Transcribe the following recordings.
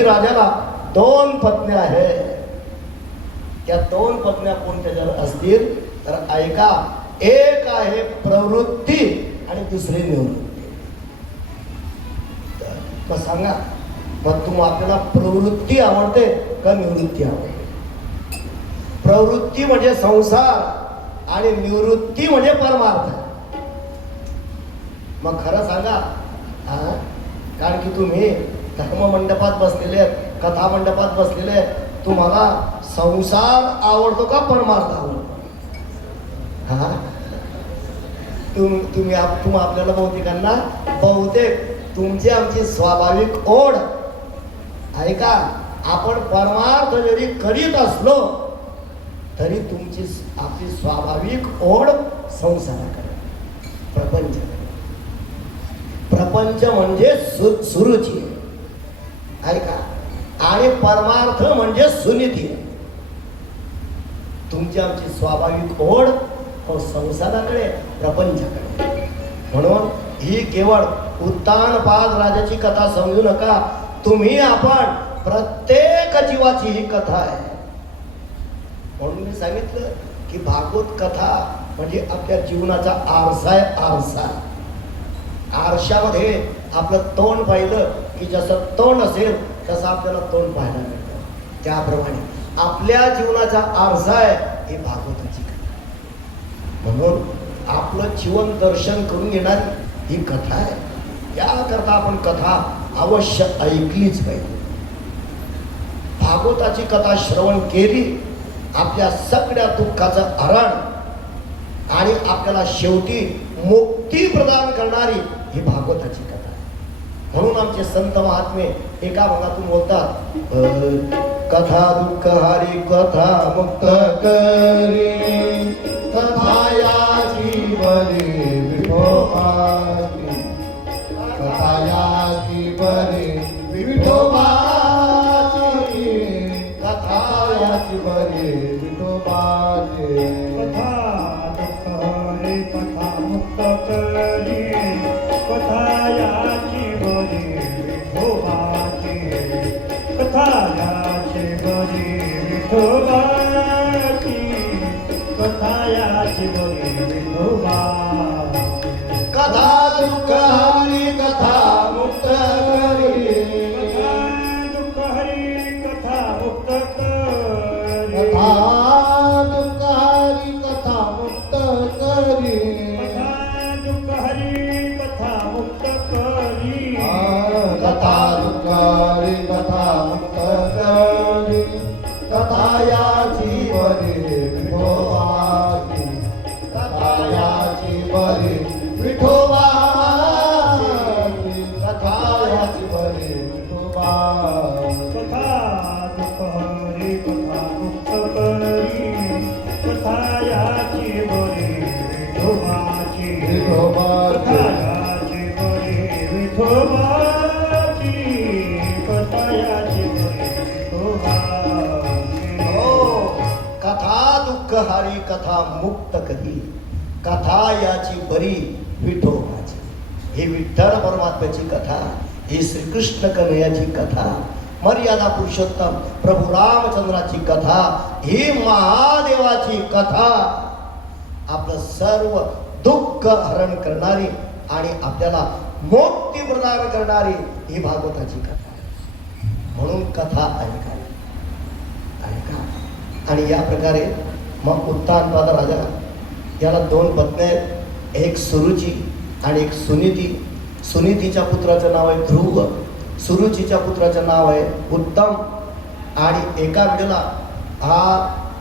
तरी राजाला 2 पत्न्या आहेत. त्या 2 पत्न्या कोणत्या जर असतील तर ऐका, एक आहे प्रवृत्ती आणि दुसरी निवृत्ती. तर सांगा मग आपल्याला प्रवृत्ती आवडते का निवृत्ती आवडते? प्रवृत्ती म्हणजे संसार आणि निवृत्ती म्हणजे परमार्थ. मग खरं सांगा, कारण की तुम्ही धर्ममंडपात बसलेले, कथा मंडपात बसलेले, तुम्हाला संसार आवडतो का परमार्थ आवडतो? तुम्ही आपल्याला बहुतेकांना बहुतेक तुमची आमची स्वाभाविक ओढ आहे का, आपण परमार्थ जरी करीत असलो तरी तुमची आपली स्वाभाविक ओढ संसाराकडे, प्रपंच. प्रपंच म्हणजे सुरुची आहे का, आणि परमार्थ म्हणजे सुनीती. तुमची आमची स्वाभाविक ओढ संसाराकडे, प्रपंचाकडे. म्हणून ही केवळ उत्तानपाद राजाची कथा समजू नका, तुम्ही आपण प्रत्येक जीवाची ही कथा आहे. म्हणून मी सांगितलं की भागवत कथा म्हणजे आपल्या जीवनाचा आरसा आहे. आरसा, आरशामध्ये आपलं तोंड पाहिलं की जसं तोंड असेल तसं आपल्याला तोंड पाहायला मिळतं. त्याप्रमाणे आपल्या जीवनाचा आरसा आहे ही भागवताची कथा. म्हणून आपलं जीवन दर्शन करून घेणारी ही कथा आहे. याकरता आपण कथा अवश्य ऐकलीच पाहिजे. भागवताची कथा श्रवण केली, आपल्या सगळ्या दुःखाचं हरण आणि आपल्याला शेवटी मुक्ती प्रदान करणारी ही भागवताची कथा आहे. म्हणून आमचे संत महात्मे एका भागातून बोलतात, कथा दुःख हारी कथा मुक्त करी, कथा याची बरी विठोबाची, कथा याची बरी विठोबाची, कथा याची बरी विठोबाची. कथा दुःख हरी कथा मुक्त करी, कथा याची बरी विठोबाची, कथा याची बरी विठोबाची, कथा याची बरी विठोबाची. कथा दुःख हरी कथा मुक्त करी, कथा दुःख हरी कथा मुक्त करी, कथा दुःख हरी कथा मुक्त करी, कथा दुःख हरी कथा मुक्त करी, कथा दुःख हरी कथा मुक्त करी, कथा याची बरी विठोबाची, कथा याची बरी विठोबाची, कथा याची बरी विठोबाची. कथा दुःख हरी कथा मुक्त करी, कथा याची बरी विठोबाची, कथा याची बरी विठोबाची, कथा याची बरी विठोबाची. हो, कथा दुःख हारी कथा मुक्त करी, कथा याची बरी विठोबाची. ही विठ्ठल परमात्म्याची कथा, ही श्रीकृष्ण कन्हैयाची कथा, मर्यादा पुरुषोत्तम प्रभू रामचंद्राची कथा, ही महादेवाची कथा, आपलं सर्व दुःख हरण करणारी आणि आपल्याला मुक्ती प्रदान करणारी ही भागवताची कथा आहे. म्हणून कथा ऐका. आणि या प्रकारे मग उत्तानपाद राजा याला 2 पत्नी आहेत, एक सुरुची आणि एक सुनीती. सुनीतीच्या पुत्राचं नाव आहे ध्रुव, सुरुचीच्या पुत्राचं नाव आहे उत्तम. आणि एका वेळेला हा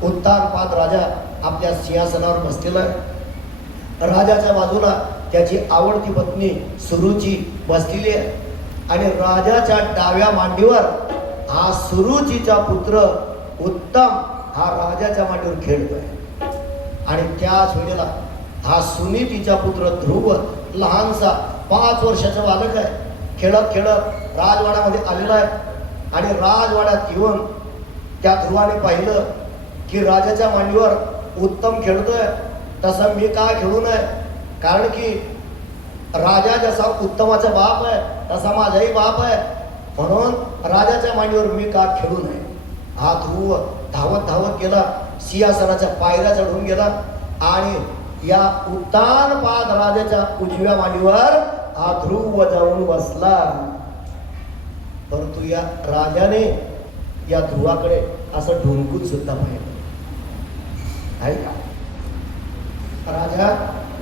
उत्तानपाद राजा आपल्या सिंहासनावर बसलेला आहे. राजाच्या बाजूला त्याची आवडती पत्नी सुरुची बसलेली आहे आणि राजाच्या डाव्या मांडीवर हा सुरुचीचा पुत्र उत्तम हा राजाच्या मांडीवर खेळतोय. आणि त्याच वेळेला हा सुनीतीचा पुत्र ध्रुव लहानसा 5 वर्षाचा बालक आहे, खेळत खेळत राजवाड्यामध्ये आलेला आहे. आणि राजवाड्यात येऊन त्या ध्रुवाने पाहिलं की राजाच्या मांडीवर उत्तम खेळतोय, तसं मी का खेळू नये, कारण की राजा जसा उत्तमाचा बाप आहे तसा माझाही बाप आहे. म्हणून राजाच्या मांडीवर मी का खेळू नये. हा ध्रुव धावत धावत गेला, सिंहासनाच्या पायऱ्या चढून गेला आणि या उत्तानपाद राजाच्या उजव्या मांडीवर हा ध्रुव जाऊन बसला. परंतु या राजाने या ध्रुवाकडे असं ढुंकून सुद्धा पाहिलं आहे का. राजा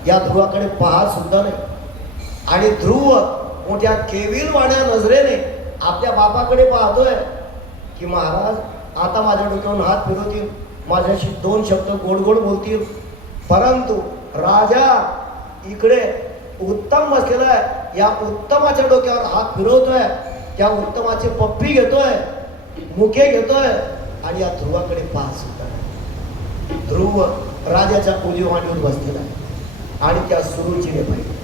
या ध्रुवाकडे पाहत सुद्धा नाही. आणि ध्रुव मोठ्या केविलवाण्या नजरेने आपल्या बापाकडे पाहतोय की महाराज आता माझ्या डोक्यावरून हात फिरवतील, माझ्याशी 2 शब्द गोड गोड बोलतील. परंतु राजा इकडे उत्तम बसलेला आहे, या उत्तमाच्या डोक्यावर हात फिरवतोय, त्या उत्तमाचे पप्पी घेतोय, मुके घेतोय आणि या ध्रुवाकडे पाहत सुद्धा नाही. ध्रुव राजाच्या उजव्या मांडीवर बसलेला आहे आणि त्या सुरुचीने पाहिजे.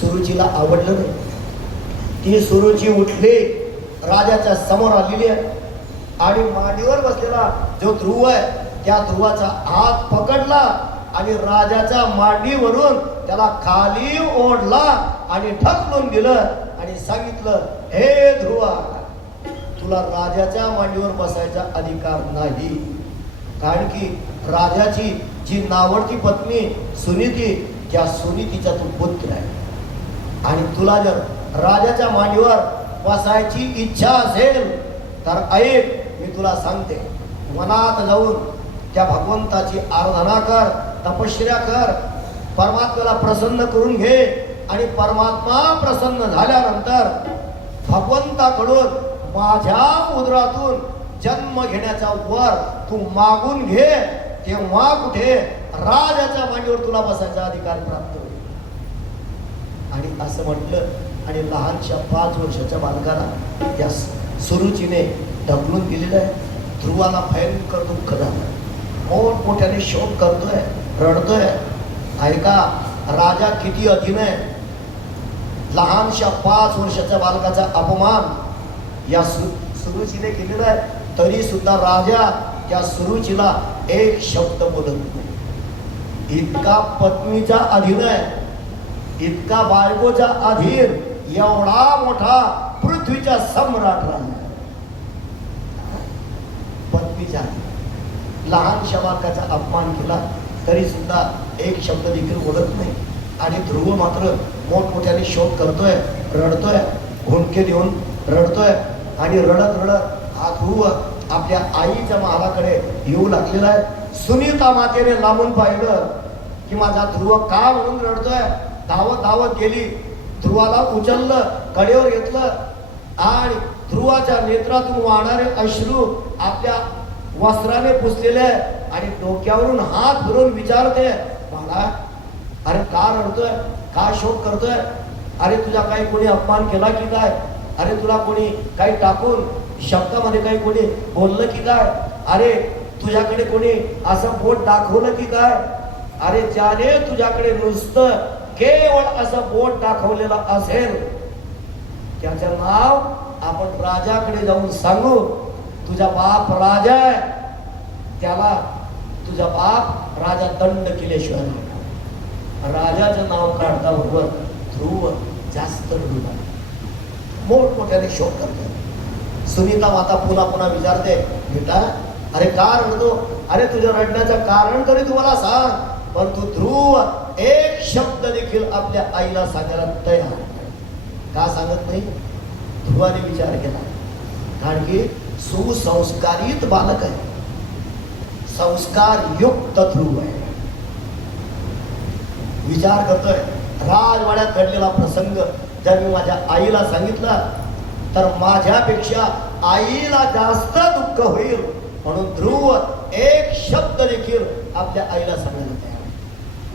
सुरुचीला आवडलं नाही. ती सुरुची उठली, राजाच्या समोर आलेली आहे आणि मांडीवर बसलेला जो ध्रुव आहे त्या ध्रुवाचा हात पकडला आणि राजाच्या मांडीवरून त्याला खाली ओढला आणि ढकलून दिलं आणि सांगितलं, हे ध्रुवा, तुला राजाच्या मांडीवर बसायचा अधिकार नाही. कारण की राजाची जी नावडती पत्नी सुनीती, त्या सुनीतीचा तू पुत्र आहे आणि तुला जर राजाच्या मांडीवर बसायची इच्छा असेल तर ऐक, मी तुला सांगते, वनात जाऊन त्या भगवंताची आराधना कर, तपश्चर्या कर, परमात्म्याला प्रसन्न करून घे आणि परमात्मा प्रसन्न झाल्यानंतर भगवंताकडून माझ्या उदरातून जन्म घेण्याचा वर तू मागून घे. तेव्हा कुठे राजाच्या मांडीवर तुला बसायचा अधिकार प्राप्त होईल. आणि असं म्हटलं आणि लहानशा 5 वर्षाच्या बालकाला त्या सुरुचीने ढकलून दिलेलं आहे. ध्रुवाला भयंकर दुःख झालं, मोठमोठ्याने शोक करतोय, रडतोय. ऐका, राजा किती अधीनय. लहानशा 5 वर्षाच्या बालकाचा अपमान या सुरुचीने केलेला आहे, तरी सुद्धा राजा त्या सुरुचीला एक शब्द बोलत नाही. इतका पत्नीचा अधीन आहे, इतका बायकोचा अधीन, एवढा मोठा पृथ्वीचा सम्राट राजा पत्नीच्या अधीन लहानशा बालकाचा अपमान केला तरी सुद्धा एक शब्द देखील बोलत नाही. आणि ध्रुव मात्र मोठमोठ्याने शोक करतोय, रडतोय, घोंडके देऊन रडतोय आणि रडत रडत हा ध्रुव आपल्या आईच्या महालाकडे येऊ लागलेला आहे. सुनीता मातेने लांबून पाहिलं की माझा ध्रुव का म्हणून रडतोय. धावत धावत गेली, ध्रुवाला उचललं, कडेवर घेतलं आणि ध्रुवाच्या नेत्रातून वाहणारे अश्रू आपल्या वस्त्राने पुसलेले आणि डोक्यावरून हात फिरवून विचारते, बाळा, अरे का रडतोय, का शोक करतोय, अरे तुझा काही कोणी अपमान केला की काय, अरे तुला कोणी काही टाकून शब्दामध्ये काही कोणी बोललं की काय, अरे तुझ्याकडे कोणी असं बोट दाखवलं की काय, अरे ज्याने तुझ्याकडे नुसतं केवळ असं बोट दाखवलेलं असेल त्याचं नाव आपण राजाकडे जाऊन सांगू. तुझा बाप राजा आहे, त्याला तुझा बाप राजा दंड केल्याशिवाय नाही. राजाचं नाव काढता बरोबर ध्रुव जास्त रडू लागला, मोठमोठ्याने शोक करते. सुनीता माता पुन्हा पुन्हा विचारते, बेटा अरे का रडतो, अरे तुझ्या रडण्याचं कारण तरी तुम्हाला सांग. परंतु ध्रुव एक शब्द देखील आपल्या आईला सांगायला तयार का सांगत नाही. ध्रुवाने विचार केला, कारण की सुसंस्कारित बालक आहे, संस्कार युक्त ध्रुव आहे. विचार करतोय, राजवाड्यात घडलेला प्रसंग जर मी माझ्या आईला सांगितला तर माझ्यापेक्षा आईला जास्त दुःख होईल. म्हणून ध्रुव एक शब्द देखील आपल्या आईला सांगायला तयार.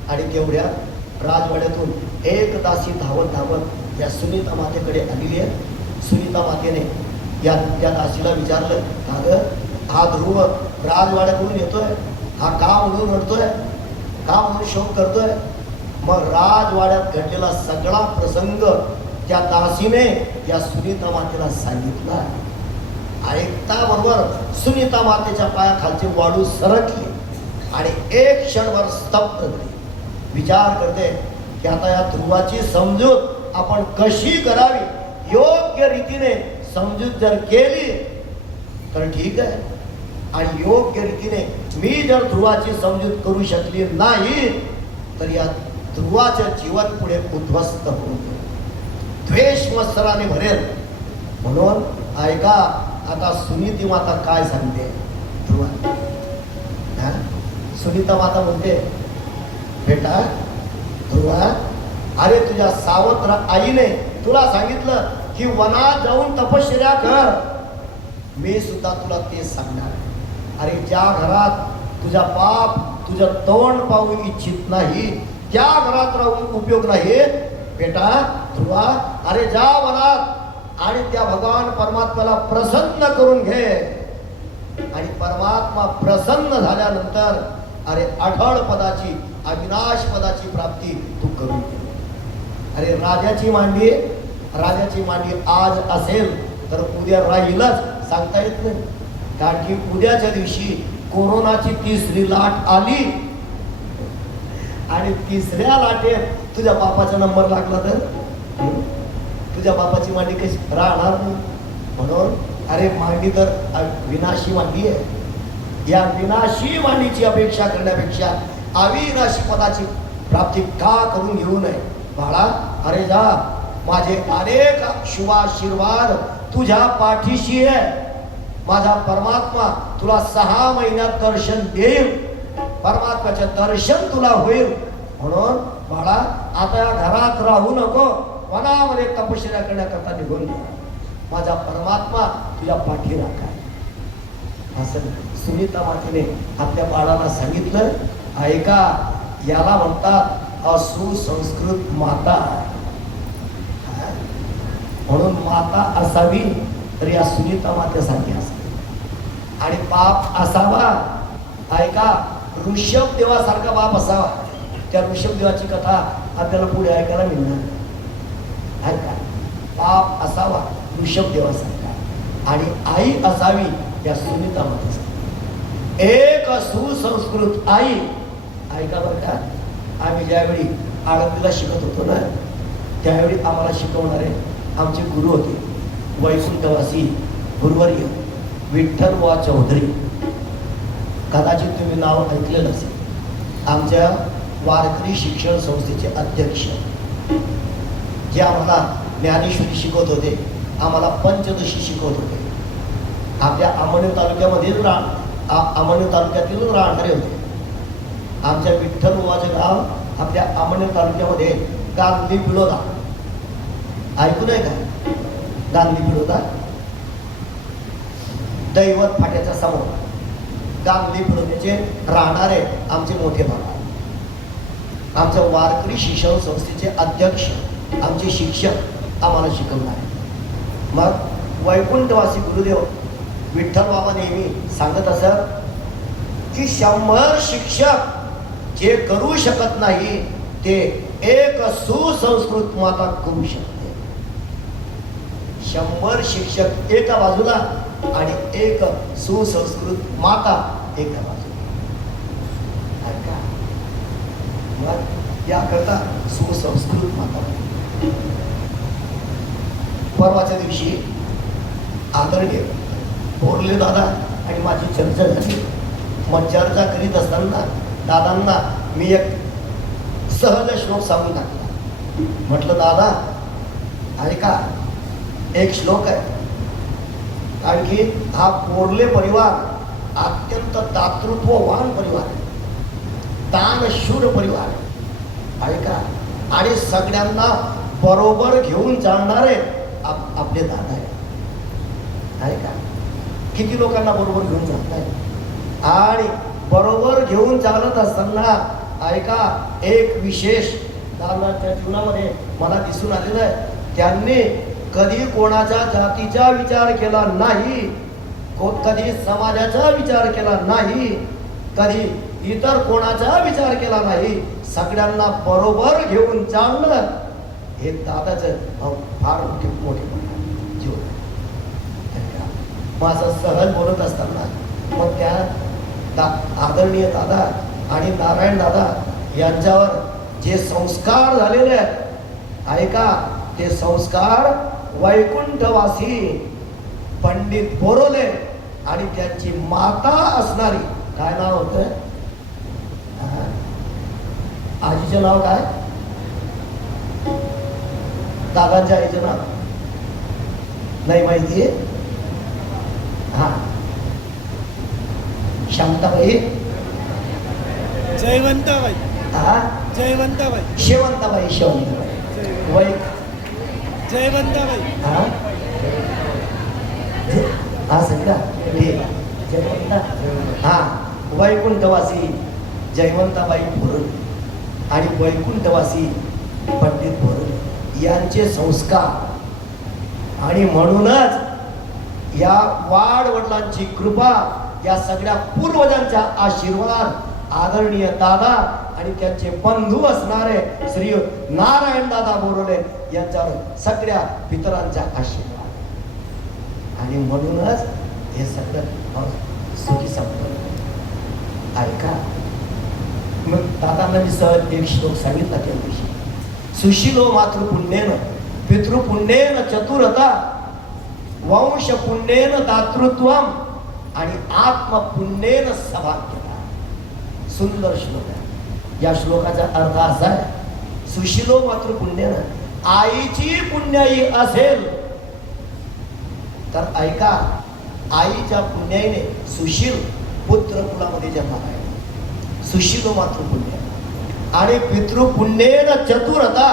आणि तेवढ्या राजवाड्यातून एक दासी धावत धावत या सुनीता मातेकडे आलेली आहे. सुनीता मातेने त्या दासीला विचारलं, अगं हा ध्रुव राजवाड्याकडून येतोय, हा का म्हणून रडतोय, का म्हणून शोक करतोय. मग राजवाड्यात घडलेला सगळा प्रसंग त्या दासीने या सुनीता मातेला सांगितला. ऐकता बरोबर सुनीता मातेच्या पायाखालची वाळू सरकली आणि एक क्षणभर स्तब्ध झाली. विचार करते की आता या ध्रुवाची समजूत आपण कशी करावी. योग्य रीतीने समजूत जर केली तर ठीक आहे, आणि योग्य रीतीने मी जर ध्रुवाची समजूत करू शकली नाही तर या ध्रुवाचं जीवन पुढे उद्ध्वस्त होऊन द्वेष मत्सराने भरेल. म्हणून ऐका, आता सुनीती माता काय सांगते ध्रुवा. सुनीता माता म्हणते, बेटा ध्रुवा, अरे तुझ्या सावत्र आईने तुला सांगितलं की वनात जाऊन तपश्चर्या कर. मी सुद्धा तुला तेच सांगणार. अरे ज्या घरात तुझा बाप तुझं तोंड पाहू इच्छित नाही त्या घरात राहून उपयोग नाही. बेटा ध्रुवा, अरे जा वनात आणि त्या भगवान परमात्म्याला प्रसन्न करून घे. आणि परमात्मा प्रसन्न झाल्यानंतर अरे अढळ पदाची, अविनाश पदाची प्राप्ती तू करून घे. अरे राजाची मांडी आज असेल तर उद्या राहीलच, सांगता येत नाही. कारण की उद्याच्या दिवशी कोरोनाची 3री लाट आली आणि 3ऱ्या लाटेत तुझ्या बापाचा नंबर लागला तर तुझ्या बापाची मांडी कशी राहणार नाही. म्हणून अरे मांडी तर विनाशी मांडी आहे. या विनाशी मांडीची अपेक्षा करण्यापेक्षा अविनाशी पदाची प्राप्ती का करून घेऊ नये. बाळा अरे जा, माझे अनेक शुभाशीर्वाद तुझ्या पाठीशी आहे. माझा परमात्मा तुला 6 महिन्यात दर्शन देईल. परमात्म्याचे दर्शन तुला होईल. म्हणून बाळा आता या घरात राहू नको, वनामध्ये तपश्चर्या करण्याकरता निघून जा. माझा परमात्मा तुझ्या पाठी राखा. असं सुनीता मातेने आपल्या बाळाला सांगितलं. ऐका, याला म्हणतात असुसंस्कृत माता. म्हणून माता असावी तर या सुनीता मातेसारखी असावी. आणि बाप असावा, ऐका, ऋषभ देवासारखा बाप असावा. त्या ऋषभ देवाची कथा आपल्याला पुढे ऐकायला मिळणार. ऐका, बाप असावा ऋषभ देवासारखा आणि आई असावी या सुनीता मातेसारखी. एक सुसंस्कृत आई. ऐका बरं का, आम्ही ज्यावेळी आळंदीला शिकत होतो ना, त्यावेळी आम्हाला शिकवणारे आमचे गुरु होते वैकुंठवासी गुरुवर्य विठ्ठलबुवा चौधरी. कदाचित तुम्ही नाव ऐकलेलं असेल. आमच्या वारकरी शिक्षण संस्थेचे अध्यक्ष, जे आम्हाला ज्ञानेश्वरी शिकवत होते, आम्हाला पंचदशी शिकवत होते. आपल्या अमळनेर तालुक्यामध्येच अमळनेर तालुक्यातील राहणारे होते. आमच्या विठ्ठलबुवाचे गाव आपल्या अमळनेर तालुक्यामध्ये गांधी बिलोदा. ऐकू नये का? गांधी बिलोदा दैवत फाट्याच्या समोर गांधी बिलोद्याचे राहणारे आमचे मोठे बाबा, आमच्या वारकरी शिक्षण संस्थेचे अध्यक्ष, आमचे शिक्षक आम्हाला शिकवणारे. मग वैकुंठवासी गुरुदेव विठ्ठल बाबा नेहमी सांगत असत की 100 शिक्षक जे करू शकत नाही ते एक सुसंस्कृत माता करू शकते. 100 शिक्षक एका बाजूला आणि एक सुसंस्कृत माता एका बाजूला. ऐका, मग याकरता सुसंस्कृत माता. परवाच्या दिवशी आदरणीय थोरले दादा आणि माझी चर्चा झाली. मग चर्चा करीत असताना दादांना मी एक सहज श्लोक सांगून टाकला. म्हटलं दादा ऐका, एक श्लोक आहे. कारण की हा पोरले परिवार अत्यंत दातृत्ववान परिवार आहे, दानशूर परिवार आहे. ऐका, आणि सगळ्यांना बरोबर घेऊन चालणारे आपले दादा आहे. ऐका, किती लोकांना बरोबर घेऊन चालत आहे. आणि बरोबर घेऊन चालत असताना ऐका, एक विशेष दादाच्या जीवनामध्ये मला दिसून आलेलं आहे. त्यांनी कधी कोणाच्या जातीचा विचार केला नाही, कधी समाजाचा विचार केला नाही, कधी इतर कोणाचा विचार केला नाही. सगळ्यांना बरोबर घेऊन चालणं हे दादाचं फार मोठे जीव. माझं सहज बोलत असताना मग त्या आदरणीय दादा आणि नारायण दादा यांच्यावर जे संस्कार झालेले आहेत, ऐका, ते संस्कार वैकुंठवासी पंडित बोरोले आणि त्यांची माता असणारी काय नाव होतं? आजीचं नाव काय? दादांच्या आईचं नाव नाही माहितीये? हा, शांताबाई, जयवंताबाई, हा, जयवंताबाई, शेवंताबाई, वै जयवंताबाई, हा, असं का? जयवंता, हा, वैकुंठवासी जयवंताबाई बोरले आणि वैकुंठवासी पंडित बोरले यांचे संस्कार आणि म्हणूनच या वाड वडिलांची कृपा, या सगळ्या पूर्वजांचा आशीर्वाद, आदरणीय दादा आणि त्यांचे बंधू असणारे श्री नारायण दादा बोरोले यांच्यावर सगळ्या पितरांचा आशीर्वाद आणि म्हणूनच हे सगळं सुखी संपन्न. ऐका, मग दादांना मी सहज एक श्लोक सांगितला त्या दिवशी. सुशीलो मातृपुण्येन पितृपुण्येन चतुरता वंश पुण्येन दातृत्वम आणि आत्मपुण्येन सभाग्यता. सुंदर श्लोक आहे. या श्लोकाचा अर्थ असा आहे, सुशीलो मातृपुण्येन, आईची पुण्याई असेल तर ऐका, आईच्या पुण्याईने सुशील पुत्र कुलामध्ये जन्माला आहे. सुशीलो मातृपुण्य आणि पितृपुण्येन चतुरता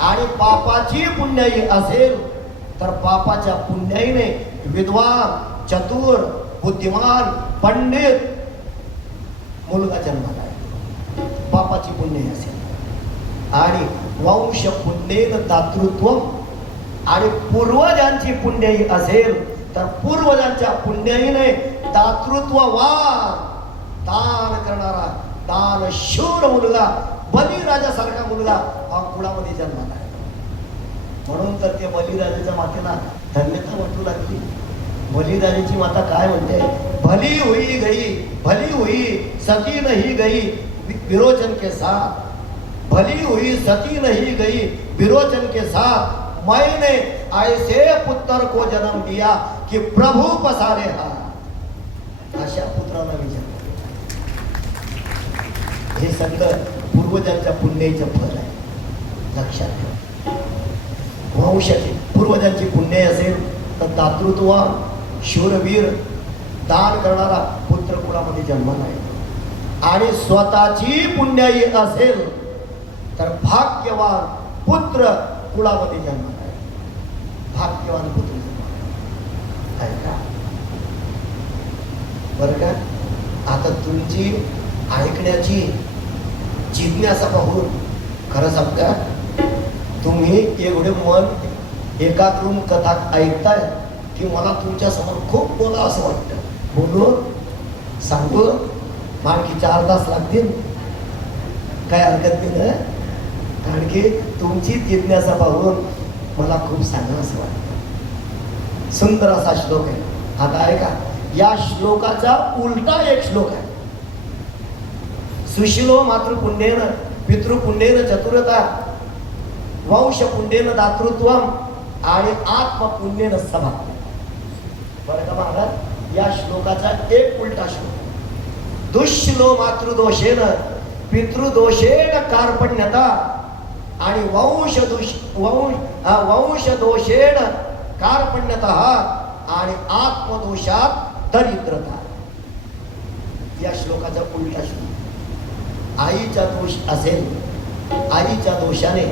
आणि पापाची पुण्याई असेल तर पापाच्या पुण्याईने विद्वान, चतुर, बुद्धिमान, पंडित मुलगा जन्माला आहे. पापाची पुण्याई असेल आणि वंश पुण्येन दातृत्व आणि पूर्वजांची पुण्याई असेल तर पूर्वजांच्या पुण्याईने दातृत्ववान, दान करणारा, दानशूर मुलगा, बलिराजासारखा मुलगा हा कुळामध्ये जन्माला आहे. म्हणून तर ते बलिराजाच्या मातेला धन्यता वाटू लागली. बलिराजाची माता काय म्हणते? भली हुई गई, भली हुई सती नहीं गई विरोचन के साथ, भली हुई सती नहीं गई विरोचन के साथ, मैंने ऐसे पुत्र को जन्म दिया कि प्रभु पसारे हा. अशा पुत्राला मी जन्म दिला. हे सगळं पूर्वजांच्या पुण्याईचं फळ आहे. लक्षात ठेवा. वंशाची पूर्वजांची पुण्य असेल तर दातृत्ववान, शूरवीर, दान करणारा पुत्र कुळामध्ये जन्माला आहे आणि स्वतःची पुण्याई असेल तर भाग्यवान पुत्र कुळामध्ये जन्माला आहे. भाग्यवान पुत्र जन्माला आहे का? बरं का? आता तुमची ऐकण्याची जिज्ञासा पाहून खरं सांगा, तुम्ही एवढे मन एकाग्रून कथा ऐकताय की मला तुमच्या समोर खूप बोला असं वाटतं. बोलू, सांगू, आणखी 4 तास लागतील, काय हरकत नाही ना? कारण की तुमची जिज्ञासा पाहून मला खूप सांगा असं वाटतं. सुंदर असा श्लोक आहे. आता ऐका, या श्लोकाचा उलटा एक श्लोक आहे. सुशीलो मातृपुण्येन पितृपुण्येन चतुरता वंश पुण्येन दातृत्वम आणि आत्मपुण्येन सभा. बरं का महाराज, या श्लोकाचा एक उलटा श्लोक. दुःशिलो मातृदोषेन पितृदोषेन कार्पण्यता आणि वंश दोषेन कार्पण्यता आणि आत्मदोषात दरिद्रता. या श्लोकाचा उलटा श्लोक. आईचा दोष असेल, आईच्या दोषाने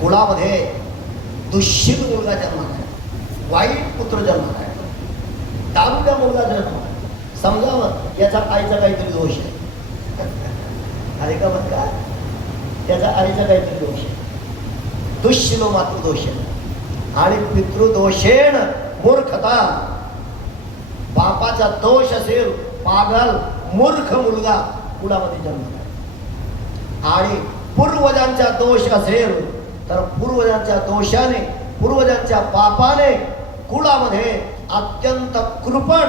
कुळामध्ये दुष्शिल मुलगा जन्माला आहे, वाईट पुत्र जन्माला आहे, दारुड्या मुलगा जन्माला. समजावं याचा आईचा काहीतरी दोष आहे. ऐका बरं का, त्याचा आईचा काहीतरी दोष आहे. दुःशिलो मातृदोषेन आणि पितृदोषेण मूर्खता. बापाचा दोष असेल, पागल मूर्ख मुलगा कुळामध्ये जन्माला आहे. आणि पूर्वजांचा दोष असेल तर पूर्वजांच्या दोषाने, पूर्वजांच्या पापाने कुळामध्ये अत्यंत कृपण,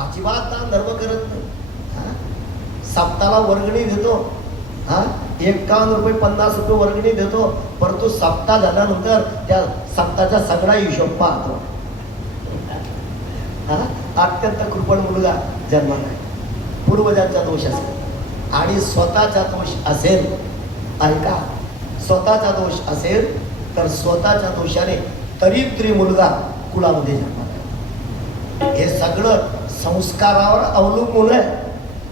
अजिबात दान धर्म करत नाही. सप्ताला वर्गणी देतो, 51 रुपये 50 रुपये वर्गणी देतो, परंतु सप्ताह झाल्यानंतर त्या सप्ताहाचा सगळा हिशोब पाहतो. अत्यंत कृपण मुलगा जन्माला आहे. पूर्वजांचा दोष असेल आणि स्वतःचा दोष असेल, ऐका, स्वतःचा दोष असेल तर स्वतःच्या दोषाने दरिद्री मुलगा कुळामध्ये जन्माला आहे. हे सगळं संस्कारावर अवलंबून आहे.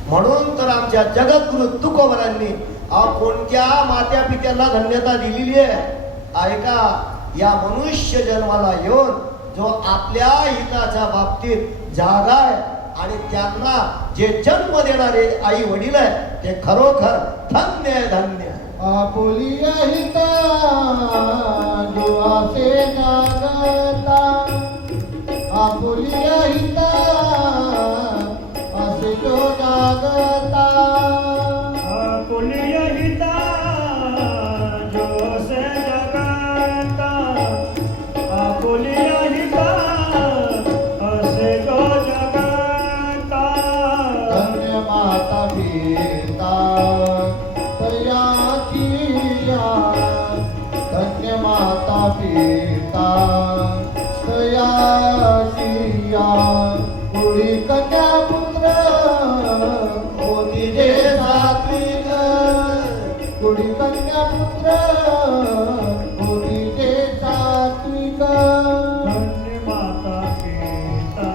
म्हणून तर आमच्या जगद्गुरु तुकोबरांनी कोणत्या मात्या पित्यांना धन्यता दिलेली आहे. ऐका, या मनुष्य जन्माला येऊन जो आपल्या हिताच्या बाबतीत जागा आहे आणि त्यांना जे जन्म देणारे आई वडील आहे ते खरोखर धन्य आहे, धन्य आहे. आपुलिया हिता जो आसे जागता, आपुलिया हिता असे जो जागता, आपुलिया हिता जो से जगता, आपुलिया हिता असे जो जगता. धन्य माता पिता तयाचिया, धन्य माता पिता तयाचिया, पुरी कन्या पुत्र होती जे सात्विक, पुरी कन्या पुत्र होती जे सात्विक. धन्य माता पिता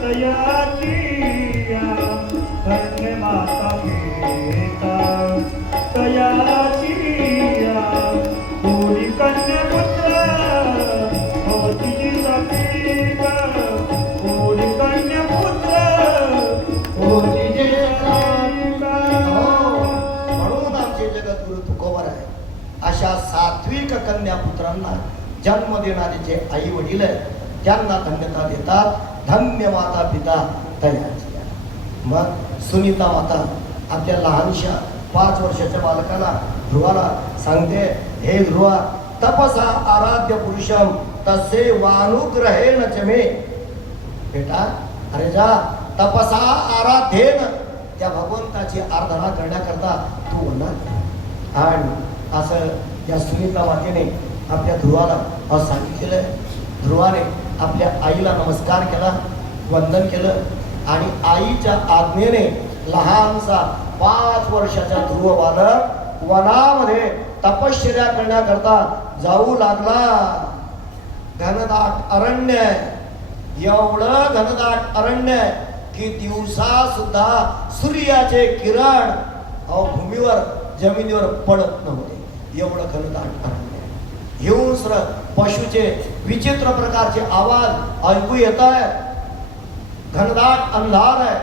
तयाचिया, धन्य माता पिता तयाचिया, पुरी कन्या पुत्र होती जी सात्विक, पुरी कन्या पुत्र होती जी सात्विक. म्हणून आमचे जगद्गुरु तुकोबर आहे. अशा सात्विक कन्या पुत्रांना जन्म देणारे जे आई वडील आहेत त्यांना धन्यता देतात. धन्य माता पिता तयाची. मग सुनीता माता आपल्या लहानशा 5 वर्षाच्या बालकाला ध्रुवाला सांगते, हे ध्रुवा, तपसा आराध्य पुरुषम तसे वानुग्रहेण चमे. बेटा, अरे जा, तपसा आराध्येन, त्या भगवंताची आराधना करण्याकरता तू वनात. आणि असं या सुनीता मातेने आपल्या ध्रुवाला असं सांगितलेलं आहे. ध्रुवाने आपल्या आईला नमस्कार केला, वंदन केलं आणि आईच्या आज्ञेने लहानसा 5 वर्षाचा ध्रुव बालक वनामध्ये तपश्चर्या करण्याकरता जाऊ लागला. घनदाट अरण्य आहे, एवढं घनदाट अरण्य आहे की दिवसा सुद्धा सूर्याचे किरण भूमीवर जमिनीवर पडत नव्हते. एवढं घनदाट अरण्य. हिंस्र पशुचे विचित्र प्रकारचे आवाज ऐकू येत आहे. घनदाट अंधार आहे.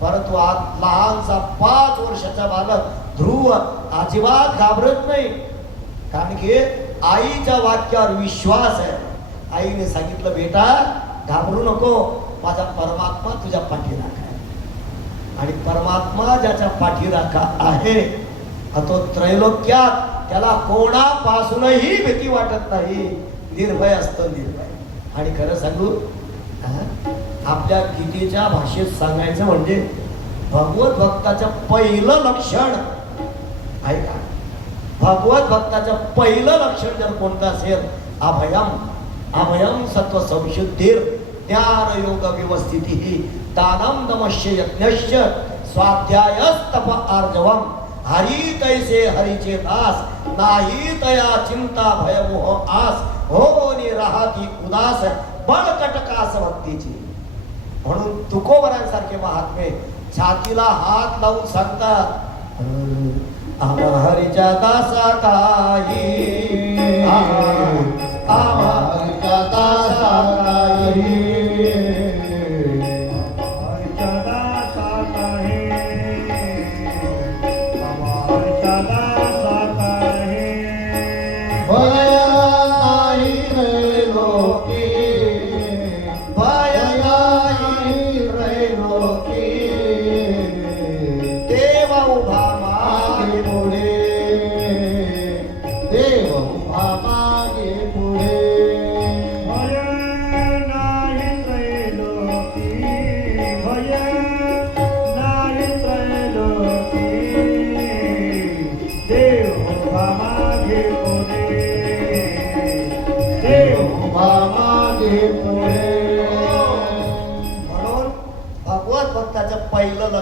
परंतु आज लहानसा 5 वर्षाचा बालक ध्रुव अजिबात घाबरत नाही. कारण की आईच्या वाक्यावर विश्वास आहे. आईने सांगितलं, बेटा घाबरू नको, माझा परमात्मा तुझ्या पाठीराखा आहे. आणि परमात्मा ज्याच्या पाठीराखा आहे तो त्रैलोक्यात त्याला कोणापासूनही भीती वाटत नाही. निर्भय असतं, निर्भय. आणि खरं सांगू, आपल्या गीतेच्या भाषेत सांगायचं म्हणजे भगवत भक्ताचं पहिलं लक्षण आहे का? भगवत भक्ताचं पहिलं लक्षण जर कोणतं असेल, अभयम, अभयम सत्व संशुद्धीर ज्ञान योग व्यवस्थिती दानम नमश्य यज्ञश्च स्वाध्यायस्तप आर्जवम हरी तैसे हरीचे दास नाही तया चिंता भयमोह आस हो नि राहती उदास बळकटकास भक्तीची. म्हणून तुकोबरांसारखे महात्मे छातीला हात लावून सांगतात, हरीच्या दासा काही, हरीच्या दासा काही, भय नाही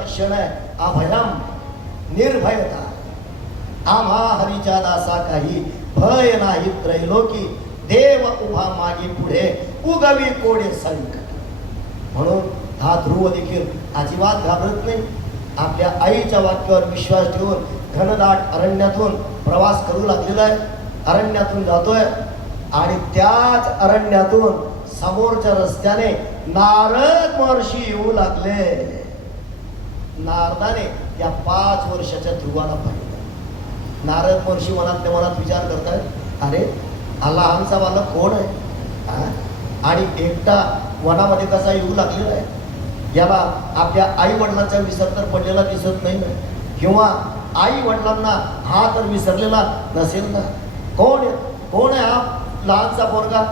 लक्षण आहे अभयम निर्भयता. आम्हा हरीच्या दासा काही भय नाही त्रैलोकी, देव उभा मागे पुढे उगवी कोडे संकट. म्हणून हा ध्रुव देखील अजिबात घाबरत नाही. आपल्या आईच्या वाक्यावर विश्वास ठेवून घनदाट अरण्यातून प्रवास करू लागलेला आहे. अरण्यातून जातोय आणि त्याच अरण्यातून समोरच्या रस्त्याने नारद महर्षी येऊ लागले. नारदाने या 5 वर्षाच्या ध्रुवाला पाहिलं. नारद महर्षी मनातल्या मनात विचार करतायत, अरे हा लहानसा बालक कोण आहे हा? आणि एकटा वनामध्ये कसा येऊ लागलेला आहे. याला आपल्या आई वडिलांचा विसर तर पडलेला दिसत नाही ना, किंवा आई वडिलांना हा तर विसरलेला नसेल ना. कोण आहे हा लहानसा पोरगा.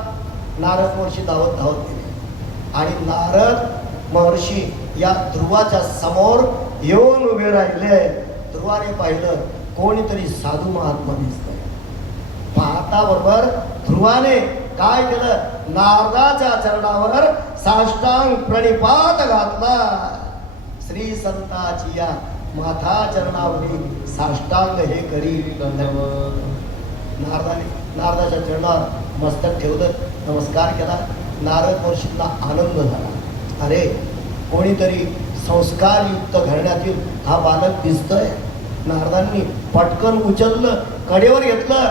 नारद महर्षी धावत गेले आणि नारद महर्षी या ध्रुवाच्या समोर येऊन उभे राहिले. ध्रुवाने पाहिलं कोणीतरी साधू महात्मा दिसतंय. पाहता बरोबर ध्रुवाने काय केलं, नारदाच्या चरणावर साष्टांग प्रणिपात घातला. श्री संताची या माथा चरणावरी साष्टांग हे करी नारदाच्या चरणावर मस्तक ठेवलं, नमस्कार केला. नारद महर्षींना आनंद झाला. अरे कोणीतरी संस्कारयुक्त घराण्यातील हा बालक दिसतोय. नारदांनी पटकन उचललं, कडेवर घेतलं,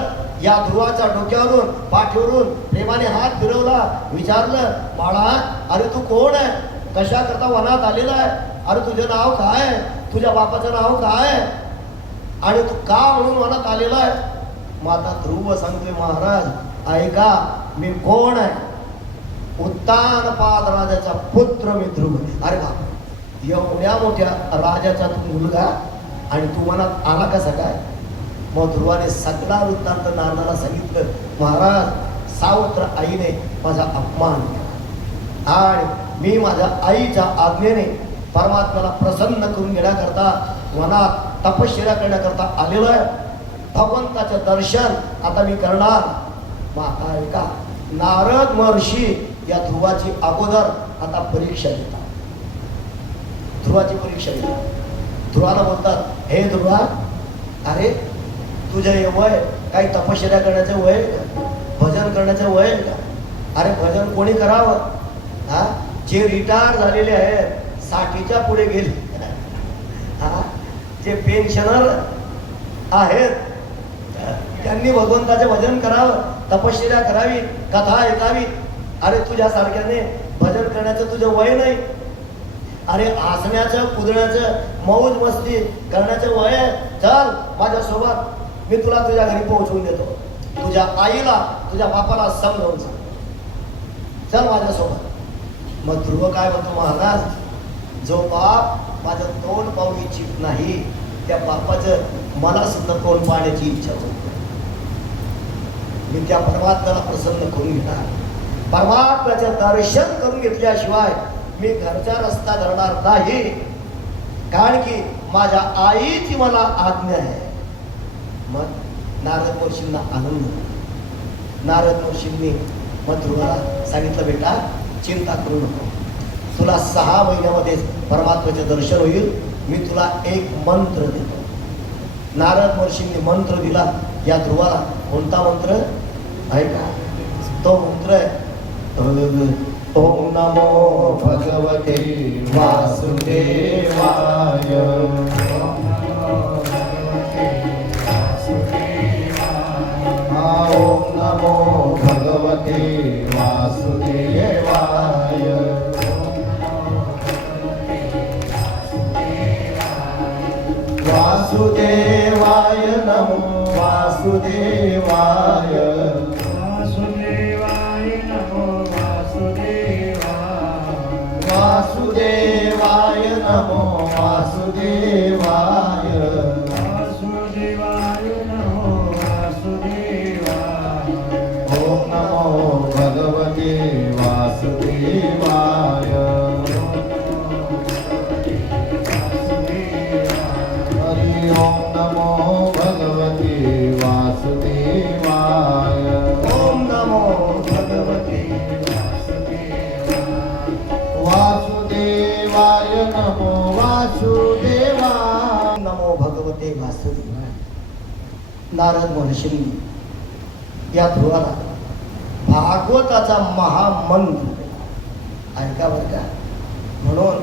या ध्रुवाच्या डोक्यावरून पाठीवरून प्रेमाने हात फिरवला. विचारलं, बाळा अरे तू कोण आहे, कशा करता वनात आलेला आहे, अरे तुझं नाव काय, तुझ्या बापाचं नाव काय आणि तू का म्हणून वनात आलेला आहे. माता ध्रुव सांगतोय, महाराज ऐका मी कोण आहे. उत्तानपाद राजाचा पुत्र मी ध्रुव. अरे बाप, एवढ्या मोठ्या राजाचा तू मुलगा आणि तू मनात आला कसा काय. मग ध्रुवाने सगळा वृत्तांत नारदाला सांगितलं. महाराज सावत्र आईने माझा अपमान केला आणि मी माझ्या आईच्या आज्ञेने परमात्म्याला प्रसन्न करून घेण्याकरता वनात तपश्चर्या करण्याकरता आलेलो आहे. भगवंताचं दर्शन आता मी करणार. माता ऐका, नारद महर्षी या ध्रुवाची अगोदर आता परीक्षा घेतात. ध्रुवाची परीक्षा घेतात. ध्रुवाला बोलतात, हे ध्रुवा अरे तुझं हे वय काही तपश्चर्या करण्याचं वय आहे का, भजन करण्याचं वय आहे का. अरे भजन कोणी करावं हा, जे रिटायर झालेले आहेत 60च्या पुढे गेले हा, जे पेन्शनर आहेत त्यांनी भगवंताचे भजन करावं, तपश्चर्या करावी, कथा ऐकावी. अरे तुझ्यासारख्याने भजन करण्याचं तुझं वय नाही. अरे हसण्याचं कुदण्याचं मौज मस्ती करण्याचं वय आहे. चल माझ्यासोबत, मी तुला तुझ्या घरी पोहोचवून देतो. तुझ्या आईला तुझ्या बापाला समजावून सांग, चल माझ्यासोबत. मग ध्रुव काय म्हणतो, महाराज जो बाप माझं तोंड पाहू इच्छित नाही त्या बापाचं मला सुद्धा तोंड पाहण्याची इच्छा होती. मी त्या परमात्म्याला प्रसन्न करून घेणार. परमात्म्याचे दर्शन करून घेतल्याशिवाय मी घरचा रस्ता धरणार नाही, कारण की माझ्या आईची मला आज्ञा आहे. मग नारद महर्षींना आनंद. नारद महर्षींनी मग ध्रुवाला सांगितलं, बेटा चिंता करू नको, तुला 6 महिन्यामध्ये परमात्म्याचे दर्शन होईल. मी तुला एक मंत्र देतो. नारद महर्षींनी मंत्र दिला या ध्रुवाला. कोणता मंत्र आहे का, तो मंत्र आहे ओम नमो भगवते वासुदेवाय. ओम नमो भगवते वासुदेवाय. वासुदेवाय नमो वासुदेवाय. वासुदेवाय नमो वासुदेवाय. वासुदेवाय नमो वासुदेवाय. वासुदेवाय नमो वासुदेवाय. ओम नमो भगवते वासुदेवाय. हरि ओम नमो भगवते वासुदेवाय. ओम नमो भगवते वासुदेवाय नमो वासुदेवाय. वासुदेवाय नमो भगवते वासुदेवाय. नारद महर्षींनी या ध्रुवाला भागवताचा महामंत्र ऐका बरं का. म्हणून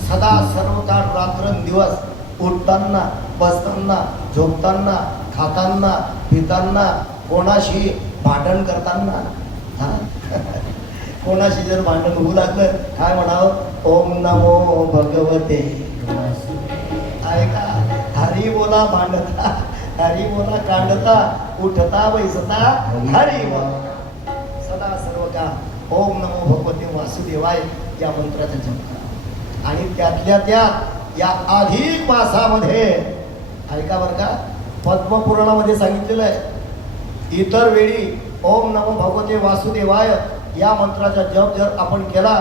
सदा सर्व काळ रात्रंदिवस उठताना बसताना झोपताना खाताना पिताना कोणाशी भांडण करताना हा कोणाशी जर भांडण होऊ लागलं काय म्हणावं, ओम नमो भगवते. ऐका, हरी बोला भांडता, हरी बोला कांडता, उठता बैसता हरी बोला. सदा सर्व का ओम नमो भगवते वासुदेवाय या मंत्राचा जप करा. आणि त्यातल्या त्यात या अधिक मासामध्ये ऐका बरं का, पद्मपुराणामध्ये सांगितलेलं आहे, इतर वेळी ओम नमो भगवते वासुदेवाय या मंत्राचा जप जर आपण केला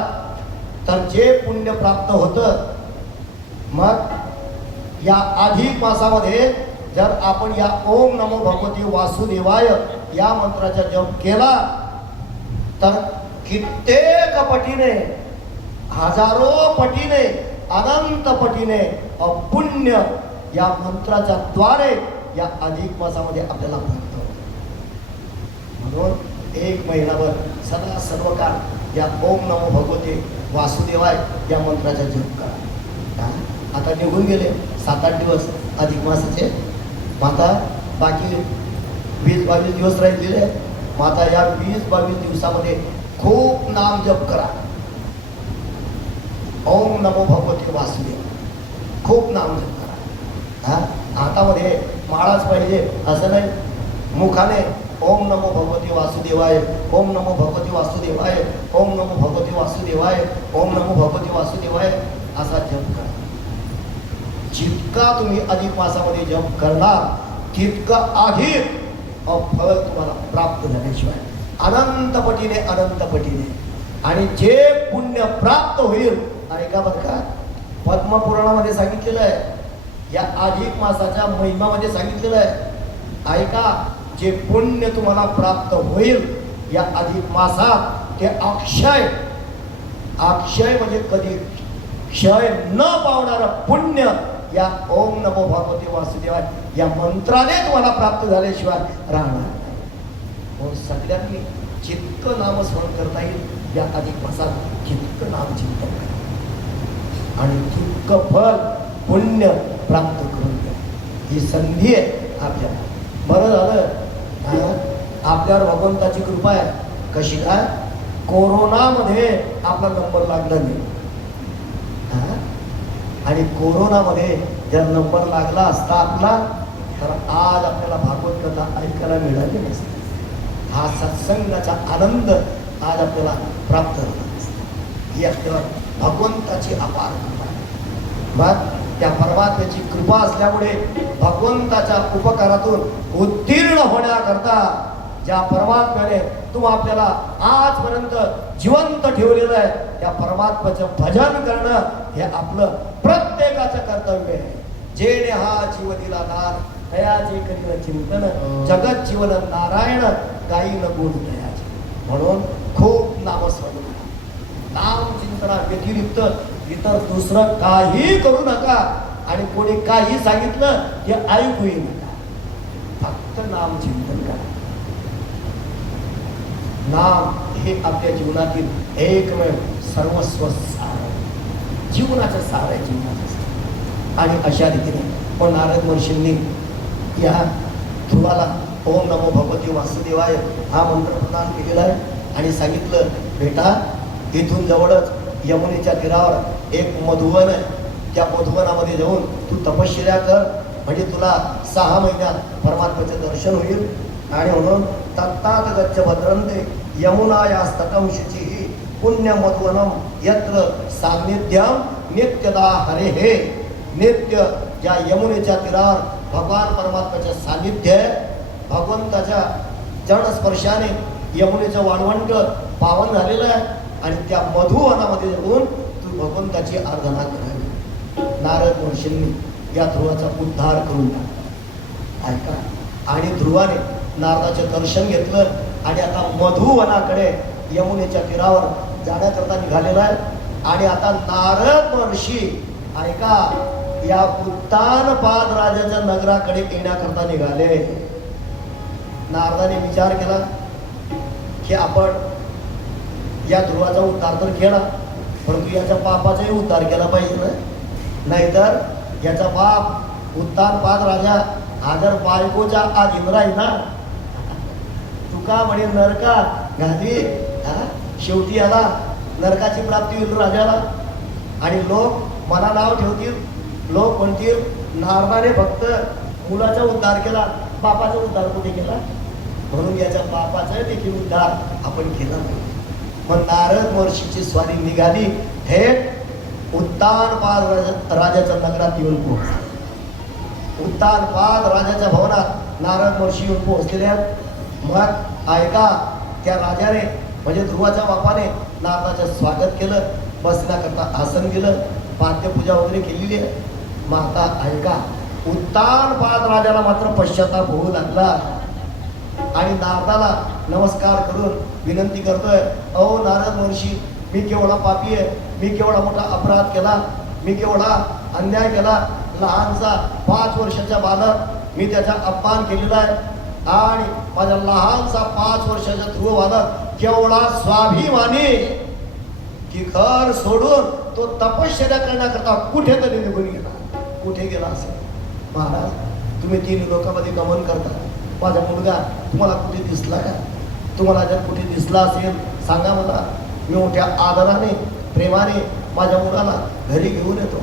तर जे पुण्य प्राप्त होतं, मग या अधिक मासामध्ये जर आपण या ओम नमो भगवते वासुदेवाय या मंत्राचा जप केला तर कित्येक पटीने, हजारो पटीने, अनंत पटीने अपुण्य या मंत्राच्या द्वारे या अधिक मासामध्ये आपल्याला प्राप्त होतं. म्हणून एक महिनाभर सदा सर्व काळ या ओम नमो भगवते वासुदेवाय या मंत्राचा जप करा. आता निघून गेले 7-8 दिवस अधिक मासाचे. आता बाकी 20-22 दिवस राहिलेले. आता या 20-22 दिवसामध्ये खूप नाम जप करा. ओम नमो भगवते वासुदेव खूप नाम जप करा. हातामध्ये माळाच पाहिजे असं नाही, मुखाने ओम नमो भगवते वासुदेवाय, ओम नमो भगवते वासुदेवाय, ओम नमो भगवते वासुदेवाय, ओम नमो भगवते वासुदेवाय असा जप करा. जितका तुम्ही अधिक मासामध्ये जप करणार तितकं अधिक फळ तुम्हाला प्राप्त झाल्याशिवाय अनंत पटीने आणि जे पुण्य प्राप्त होईल. ऐका बरं का, पद्मपुराणामध्ये सांगितलेलं आहे, या अधिक मासाच्या महिमामध्ये सांगितलेलं आहे. ऐका, जे पुण्य तुम्हाला प्राप्त होईल या अधिक मासात ते अक्षय म्हणजे कधी क्षय न पावणारं पुण्य या ओम नमो भगवते वासुदेवाय या मंत्राने तुम्हाला प्राप्त झाल्याशिवाय राहणार नाही. म्हणून सगळ्यांनी जितकं नामस्मरण करता येईल या अधिक मासात जितकं नाम चिंतन करा आणि तितकं फल पुण्य प्राप्त करून घ्या. ही संधी आहे आपल्याला. बरं झालं आपल्यावर भगवंताची कृपा आहे. कशी काय, कोरोनामध्ये आपला नंबर लागला नाही. आणि कोरोनामध्ये जर नंबर लागला असता आपला तर आज आपल्याला भागवत कथा ऐकायला मिळाली नसते. हा सत्संगाचा आनंद आज आपल्याला प्राप्त झाला नसता. ही आपल्याला भगवंताची अपार कृपा आहे. मग त्या परमात्म्याची कृपा असल्यामुळे भगवंताच्या उपकारातून उत्तीर्ण होण्याकरता ज्या परमात्म्याने तू आपल्याला आजपर्यंत जिवंत ठेवलेलं आहे त्या परमात्म्याचं भजन करणं हे आपलं प्रत्येकाचं कर्तव्य आहे. जेणे हा जीव दिला नार तयाचे करीन चिंतन, जगत जीवन नारायण गायीन गुण तयाचे. म्हणून खूप नामस्मरण करा. नाम चिंतना व्यतिरिक्त इतर दुसरं काही करू नका आणि कोणी काही सांगितलं ते ऐकूही नका. फक्त नाम चिंतन करा. नाम हे आपल्या जीवनातील एकमेव सर्वस्व सार, जीवनाचं सार आहे, जीवनाचं सार. आणि अशा रीतीने पण नारद महर्षींनी या ध्रुवाला ओम नमो भगवते वासुदेवाय हा मंत्र प्रदान केलेला आहे आणि सांगितलं, बेटा इथून जवळच यमुनेच्या तीरावर एक मधुवन आहे, त्या मधुवनामध्ये जाऊन तू तपश्चर्या कर, म्हणजे तुला 6 महिन्यात परमात्म्याचं दर्शन होईल. आणि म्हणून तत्तात गच्छ भद्रंते यमुनायास्तटं शुचिः पुण्य मधुवनम यत्र सान्निध्यम नित्यदा हरे हे. नित्य ज्या यमुनेच्या तीरावर भगवान परमात्म्याचं सान्निध्य आहे, भगवंताच्या चरणस्पर्शाने यमुनेचं वाळवंट पावन झालेलं आहे आणि त्या मधुवनामध्ये जाऊन तू भगवंताची आराधना करावी. नारद महर्षींनी या ध्रुवाचा उद्धार करून टाकला. ऐका, आणि ध्रुवाने नारदाचे दर्शन घेतलं आणि आता मधुवनाकडे यमुनेच्या तीरावर जाण्याकरता निघालेला आहे. आणि आता नारद महर्षी ऐका, या उत्तानपाद राजाच्या नगराकडे येण्याकरता निघाले. नारदाने विचार केला की आपण या ध्रुवाचा उद्धार तर केला, परंतु याच्या पापाचाही उद्धार केला पाहिजे ना. नाहीतर याचा बाप उत्तानपाद राजा हा जर बायकोच्या आधीन राही ना, तुका म्हणे नरका घाली, शेवटी याला नरकाची प्राप्ती होईल राजाला. आणि लोक मला नाव ठेवतील, लोक म्हणतील नारदाने फक्त मुलाचा उद्धार केला, बापाचा उद्धार कुठे केला. म्हणून याच्या बापाचा देखील उद्धार आपण केला नाही. मग नारद महर्षीची स्वारी निघाली, थेट उत्तानपाद राजाच्या नगरात येऊन पोहोचली. उत्तानपाद राजाच्या भवनात नारद महर्षी येऊन पोहोचलेले आहेत. मग ऐका, त्या राजाने म्हणजे ध्रुवाच्या बापाने नारदाचं स्वागत केलं, बसण्याकरता आसन दिलं, पाद्यपूजा वगैरे केलेली आहे. मग आता ऐका, उत्तानपाद राजाला मात्र पश्चाताप होऊ लागला आणि नारदाला नमस्कार करून विनंती करतोय, अहो नारद महर्षी, मी केवढा पापी आहे, मी केवढा मोठा अपराध केला, मी केवढा अन्याय केला. लहानसा 5 वर्षाचा बालक, मी त्याचा अपमान केलेला आहे. आणि माझा लहानसा 5 वर्षाचा ध्रुव बालक केवढा स्वाभिमानी की घर सोडून तो तपश्चर्या करण्याकरता कुठेतरी निघून गेला. कुठे गेला असेल? महाराज, तुम्ही 3 लोकांमध्ये गमन करता, माझा मुलगा तुम्हाला कुठे दिसला का? तुम्हाला जर कुठे दिसला असेल सांगा मला, मी मोठ्या आदराने प्रेमाने माझ्या मुलाला घरी घेऊन येतो.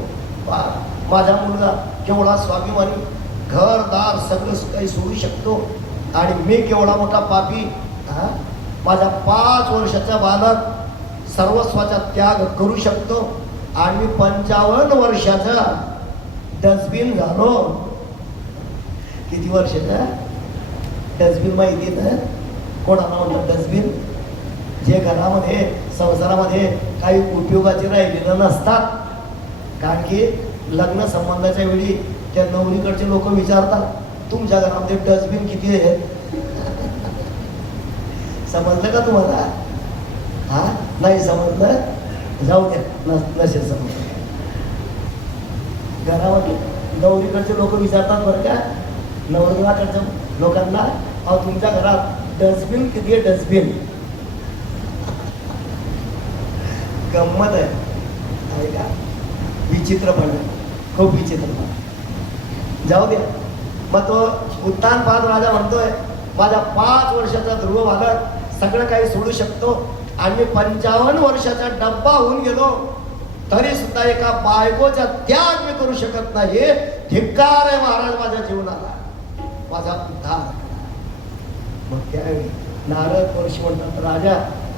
माझा मुलगा केवढा स्वाभिमानी, घरदार सगळं काही सोडू शकतो, आणि मी केवढा मोठा पापी. माझा 5 वर्षाचा बालक सर्वस्वाचा त्याग करू शकतो, आणि मी 55 वर्षाचा डस्टबिन झालो. किती वर्षाचा डस्टबिन माहिती ना? कोणाला म्हणतात डस्टबिन? जे घरामध्ये संसारामध्ये काही उपयोगाचे राहिलेलं नसतात. कारण की लग्न संबंधाच्या वेळी त्या नवरीकडचे लोक विचारतात, तुमच्या घरामध्ये डस्टबिन किती आहे? समजलं का तुम्हाला? हा, नाही समजलं, जाऊ द्या, नसेल समजलं. घरामध्ये नवरीकडचे लोक विचारतात बरं का, नवरीकडच्या लोकांना, अहो तुमच्या घरात डस्टबिन किती आहे? डस्टबिन. गंमत आहे का? विचित्रपण आहे, खूप विचित्रपण. जाऊ द्या. मग तो उत्तानपाद राजा म्हणतोय, माझा 5 वर्षाचा ध्रुव बालक सगळं काही सोडू शकतो, आणि मी 55 वर्षाचा डब्बा होऊन गेलो, तरी सुद्धा एका बायकोचा त्याग मी करू शकत नाही. धिक्कार आहे महाराज माझ्या जीवनाला, माझा उद्धार. मग त्यावेळी नारद महर्षी म्हणतात, राजा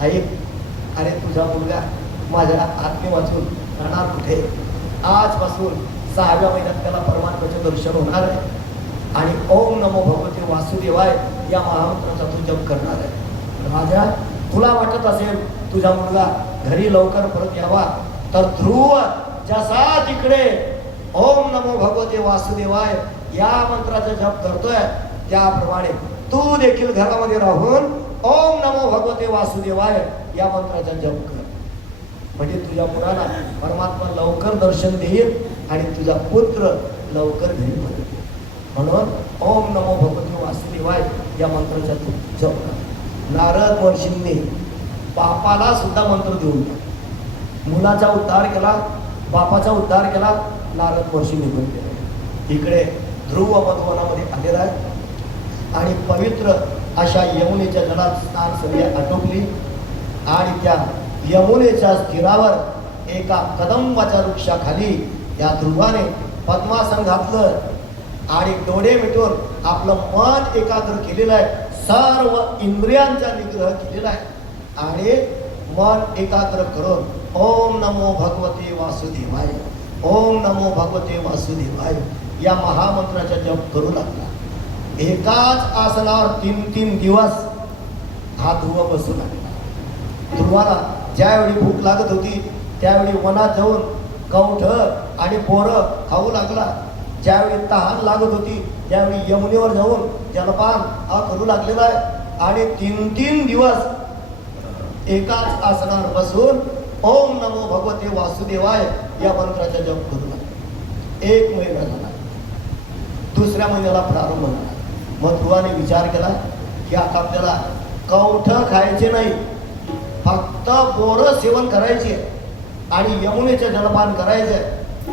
ऐक, अरे तुझा मुलगा माझ्या आत्मे वाचून राहणार कुठे? आजपासून 6व्या महिन्यात त्याला परमात्म्याचे दर्शन होणार आहे, आणि ओम नमो भगवते वासुदेवाय या महामंत्राचा तू जप करणार आहे. राजा, तुला वाटत असेल तुझा मुलगा घरी लवकर परत यावा, तर ध्रुव जसा तिकडे ओम नमो भगवते वासुदेवाय या मंत्राचा जप करतोय, त्याप्रमाणे तू देखील घरामध्ये राहून ओम नमो भगवते वासुदेवाय या मंत्राचा जप कर. म्हणजे तुझ्या मुलाला परमात्मा लवकर दर्शन देईल, आणि तुझा पुत्र लवकर घरी पडेल. म्हणून ओम नमो भगवते वासुदेवाय या मंत्राचा तू जप कर. नारद महर्षींनी बापाला सुद्धा मंत्र देऊन मुलाचा उद्धार केला, बापाचा उद्धार केला. नारद महर्षी निघून गेले. इकडे ध्रुव मधुवनामध्ये आलेला आहे, आणि पवित्र अशा यमुनेच्या जलात स्नान संध्या आटोपली, आणि त्या यमुनेच्या तीरावर एका कदंबाच्या वृक्षाखाली या ध्रुवाने पद्मासन घातलं, आणि डोळे मिटून आपलं मन एकाग्र केलेलं आहे, सर्व इंद्रियांचा निग्रह केलेला आहे, आणि मन एकाग्र करून ओम नमो भगवते वासुदेवाय, ओम नमो भगवते वासुदेवाय या महामंत्राचा जप करू लागला. एकाच आसनावर 3-3 दिवस हा ध्रुव बसू लागला. ध्रुवाला ज्यावेळी भूक लागत होती त्यावेळी वनात जाऊन कवठ आणि बोरं खाऊ लागला. ज्यावेळी तहान लागत होती त्यावेळी यमुनेवर जाऊन जलपान हा करू लागलेला आहे, आणि 3-3 दिवस एकाच आसनावर बसून ओम नमो भगवते वासुदेवाय वासुदेवाय या मंत्राचा जप करू लागले. 1 महिना झाला. दुसऱ्या महिन्याला प्रारंभ झाला. मग ध्रुवाने विचार केला की आता आपल्याला कवठ खायचे नाही, फक्त बोरं सेवन करायचे आणि यमुनेचे जलपान करायचे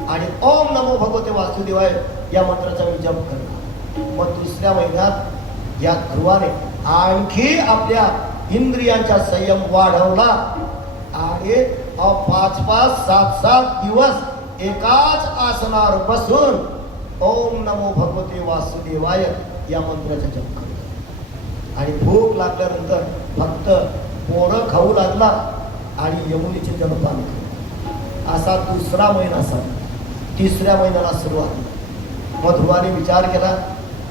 आणि ओम नमो भगवते वासुदेवाय या मंत्राचा मी जप करणार. मग दुसऱ्या महिन्यात या ध्रुवाने आणखी आपल्या इंद्रियांचा संयम वाढवला आणि 5-5, 7-7 दिवस एकाच आसनावर बसून ओम नमो भगवते वासुदेवाय या मंत्राचा जप करतो. आणि भूक लागल्यानंतर फक्त पोरं खाऊ लागला आणि यमुनेचे जलपान केले. असा दुसरा महिना संपला. तिसऱ्या महिन्याला सुरुवात. मग ध्रुवाने विचार केला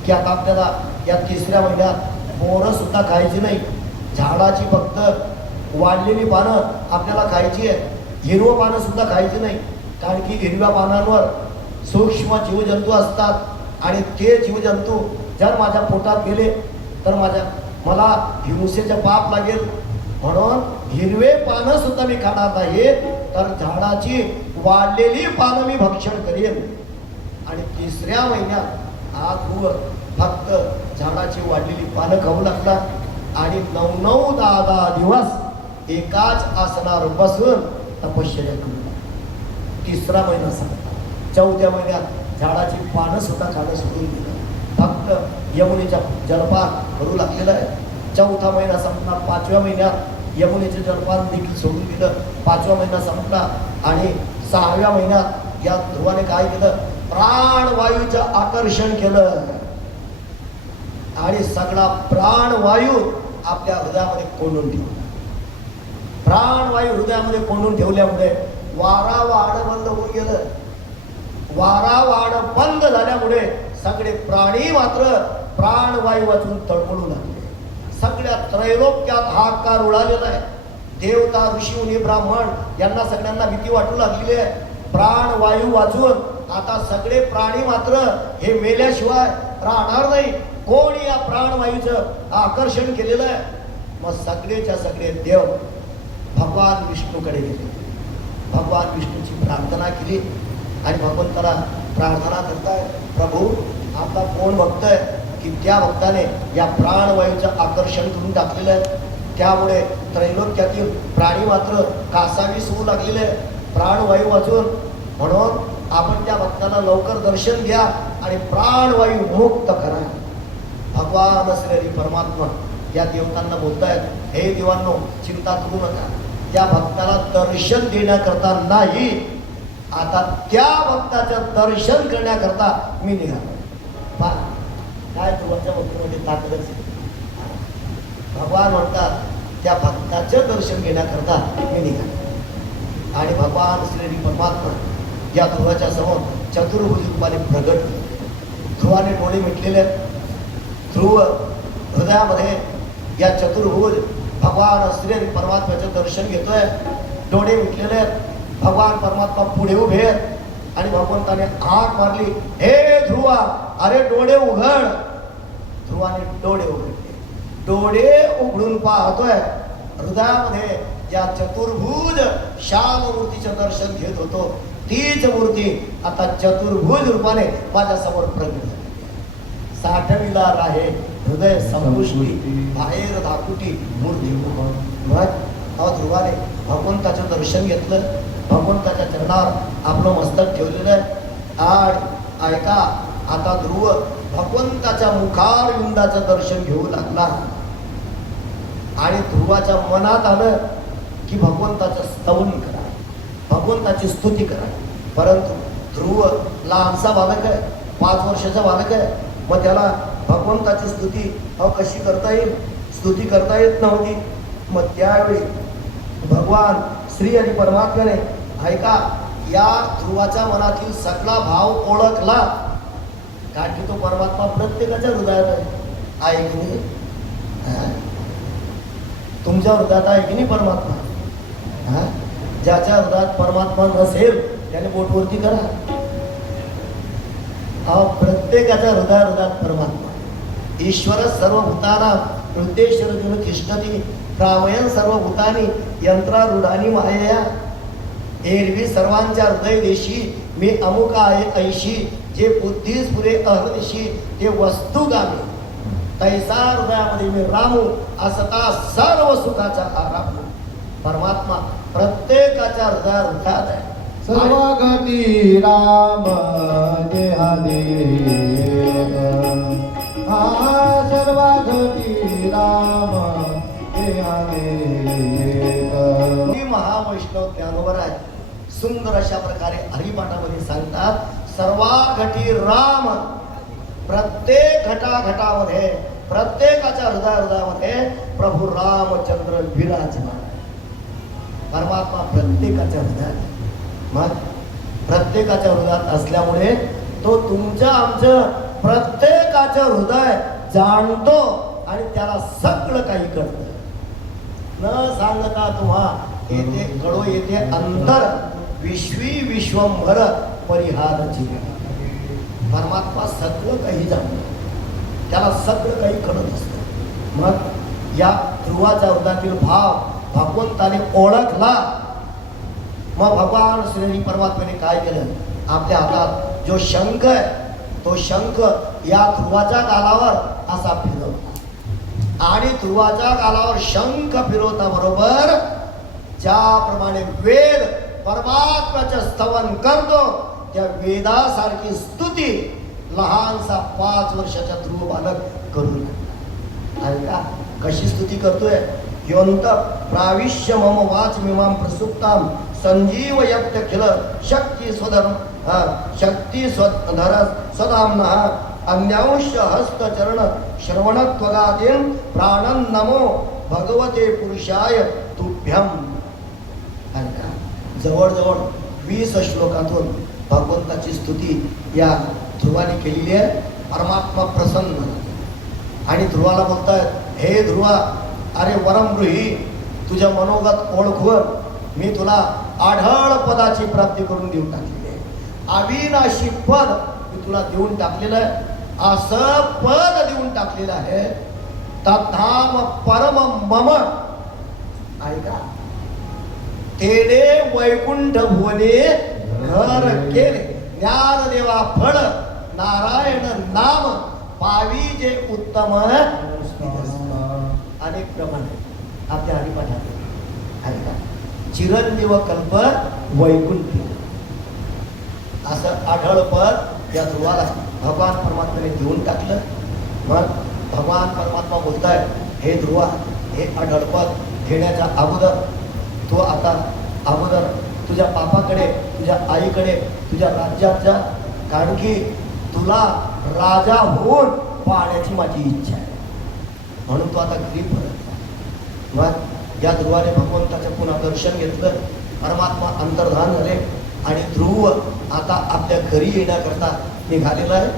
की आता आपल्याला या तिसऱ्या महिन्यात पोरं सुद्धा खायची नाही, झाडाची फक्त वाढलेली पानं आपल्याला खायची आहे, हिरवं पानं सुद्धा खायची नाही. कारण की हिरव्या पानांवर सूक्ष्म जीवजंतू असतात आणि ते जीवजंतू जर माझ्या पोटात गेले तर मला हिंसेचे पाप लागेल. म्हणून हिरवे पानं सुद्धा मी खाणार नाही, तर झाडाची वाढलेली पानं मी भक्षण करेन. आणि तिसऱ्या महिन्यात हा ध्रुव फक्त झाडाची वाढलेली पानं खाऊ लागला आणि 9-9, 10-10 दिवस एकाच आसनावर बसून तपश्चर्या करू लागला. तिसरा महिना संपला. चौथ्या महिन्यात झाडाची पानं सुद्धा खाणं सोडून दिलं, फक्त यमुनेच्या जलपान करू लागलेलं आहे. चौथा महिना संपला. 5व्या महिन्यात यमुनेचे जलपान देखील सोडून दिलं. 5वा महिना संपला आणि 6व्या महिन्यात या ध्रुवाने काय केलं, प्राणवायूचं आकर्षण केलं आणि सगळा प्राणवायू आपल्या हृदयामध्ये कोंडून ठेवला. प्राणवायू हृदयामध्ये कोंडून ठेवल्यामुळे वारा वाहणं बंद होऊन गेलं. वारा वाहणं बंद झाल्यामुळे सगळे प्राणी मात्र प्राणवायू वाचून तळमळू लागले. सगळ्या त्रैलोक्यात हाहाकार उडालेला आहे. देवता, ऋषी, मुनी, ब्राह्मण यांना सगळ्यांना भीती वाटू लागलेली आहे. प्राणवायू वाचून आता सगळे प्राणी मात्र हे मेल्याशिवाय राहणार नाही. कोणी या प्राणवायूचं आकर्षण केलेलं आहे. मग सगळेच्या सगळे देव भगवान विष्णूकडे गेले. भगवान विष्णूची प्रार्थना केली आणि भगवंताला प्रार्थना करताय, प्रभू आपला कोण भक्त आहे की त्या भक्ताने या प्राणवायूचं आकर्षण करून टाकलेलं आहे. त्यामुळे त्रैलोक्यातील प्राणी मात्र कासावीस होऊ लागलेले प्राणवायू वाचून. म्हणून आपण त्या भक्ताला लवकर दर्शन घ्या आणि प्राणवायू मुक्त करा. भगवान श्री परमात्मा या देवतांना बोलतायत, हे देवांनो चिंता करू नका, त्या भक्ताला दर्शन देण्याकरता नाही, आता त्या भक्ताचं दर्शन करण्याकरता मी निघालो. काय तुमच्या भक्तीमध्ये ताकदच आहे. भगवान म्हणतात त्या भक्ताचं दर्शन घेण्याकरता मी निघालो. आणि भगवान श्री परमात्मा या ध्रुवाच्या समोर चतुर्भुज रूपाने प्रगट. ध्रुवाने डोळे मिटलेले. ध्रुव हृदयामध्ये या चतुर्भुज भगवान श्री परमात्म्याचं दर्शन घेतोय. डोळे मिटलेले आहेत. भगवान परमात्मा पुढे उभे आहेत आणि भगवंताने हाक मारली, हे ध्रुवा अरे डोळे उघड. ध्रुवाने डोळे उघडले. डोळे उघडून पाहतोय हृदयामध्ये या चतुर्भुज श्याममूर्तीचं दर्शन घेत होतो. तीच मूर्ती आता चतुर्भुज रूपाने माझ्या समोर प्रगट झाली. साठविला राहे हृदय संपुष्टी, बाहेर धाकुटी मूर्ती. ध्रुवाने भगवंताचं दर्शन घेतलं. भगवंताच्या चरणावर आपलं मस्तक ठेवलेलं आहे. आणि ऐका, आता ध्रुव भगवंताच्या मुखारविंदाचं दर्शन घेऊ लागला. आणि ध्रुवाच्या मनात आलं की भगवंताचं स्तवन करा, भगवंताची स्तुती करा. परंतु ध्रुव लहानसा बालक आहे, 5 वर्षाचा बालक आहे. मग त्याला भगवंताची स्तुती कशी करता येईल, स्तुती करता येत नव्हती. मग त्यावेळी भगवान श्री आणि परमात्म्याने ऐका या ध्रुवाच्या मनातील सगळा भाव ओळखला. कारण की तो परमात्मा प्रत्येकाच्या हृदयात आहे की नाही? तुमच्या हृदयात आहे की नाही परमात्मा? ज्याच्या हृदयात परमात्मा नसेल त्याने बोटवरती करा. प्रत्येकाच्या हृदयात परमात्मा. ईश्वर सर्वभूतानां हृदयेश्वर तिष्ठती, प्रावयन सर्वभूतानी यंत्रारूढानी मायया. एरवी सर्वांच्या हृदय देशी मी अमुक आहे ऐशी, जे बुद्धीस पुरे अहर्निशी ते वस्तू गामी, तैसा हृदयामध्ये मी रामू असता सर्व सुखाचा आराम. परमात्मा प्रत्येकाच्या हृदयात आहे. सर्व घटी राम देहादेव, सर्व घटी राम देहादेव. मी महावैष्णव ज्ञानोबर आहे. सुंदर अशा प्रकारे हरिपाठामध्ये सांगतात, सर्वा घटी राम. प्रत्येक घटाघटामध्ये प्रत्येकाच्या हृदयामध्ये प्रभू रामचंद्र विराजमान. परमात्मा प्रत्येकाच्या हृदयात, मग प्रत्येकाच्या हृदयात असल्यामुळे तो तुमच्या आमचं प्रत्येकाचं हृदय जाणतो आणि त्याला सगळं काही कळतं. न सांगता तुम्हा येते कळो येते अंतर, विश्वी विश्वंभर परिहार जीव. परमात्मा सगळं काही जाणतो, त्याला सगळं काही कळत असतं. मग या ध्रुवाच्या हृदयातील भाव भगवंताने ओळखला. मग भगवान श्री परमात्म्याने काय केलं, आपल्या हातात जो शंख आहे तो शंख या ध्रुवाच्या गालावर असा फिरवला आणि ध्रुवाच्या गालावर शंख फिरवता बरोबर ज्याप्रमाणे वेद परमात्म्याचे स्तवन करतो, त्या वेदासारखी स्तुती लहानसा 5 वर्षाचा ध्रुव बालक करू लागला. आणि का कशी स्तुती करतोय, योंत प्राविश्य मम वाच मिमाम प्रसुप्ताम संजीव यज्ञ खिल शक्ती स्वधर्म शक्ती स्वधर सदाम्नः अन्यांश हस्त चरण श्रवणत्वगादीन प्राणन नमो भगवते पुरुषाय तुभ्यम. आणि का जवळजवळ 20 श्लोकातून भगवंताची स्तुती या ध्रुवाने केलेली आहे. परमात्मा प्रसन्न आणि ध्रुवाला बोलतायत, हे ध्रुवा, अरे वरमगृही, तुझ्या मनोगत ओळखून मी तुला आढळ पदाची प्राप्ती करून देऊन टाकलेली आहे. अविनाशी पद मी तुला देऊन टाकलेलं आहे. असं पद देऊन टाकलेलं आहे. तथाम परम मम. ऐका, तेने वैकुंठ भुवने घर केले, ज्ञानदेवा फळ नारायण नाम पावी जे उत्तम. अनेक प्रमाण आपल्या हरिपाठात ऐका, चिरंजीव कल्प वैकुंठी असं आढळ पद या ध्रुवाला भगवान परमात्म्याने देऊन टाकलं. मग भगवान परमात्मा बोलताय, हे ध्रुवा, हे आढळ पद घेण्याच्या अगोदर तो आता अगोदर तुझ्या बापाकडे, तुझ्या आईकडे, तुझ्या राज्यात जा, कारण की तुला राजा होऊन पाहण्याची माझी इच्छा आहे. म्हणून तो आता घरी परत. मग या ध्रुवाने भगवंताचं पुन्हा दर्शन घेतलं. परमात्मा अंतर्धान झाले आणि ध्रुव आता आपल्या घरी येण्याकरता निघालेला आहे.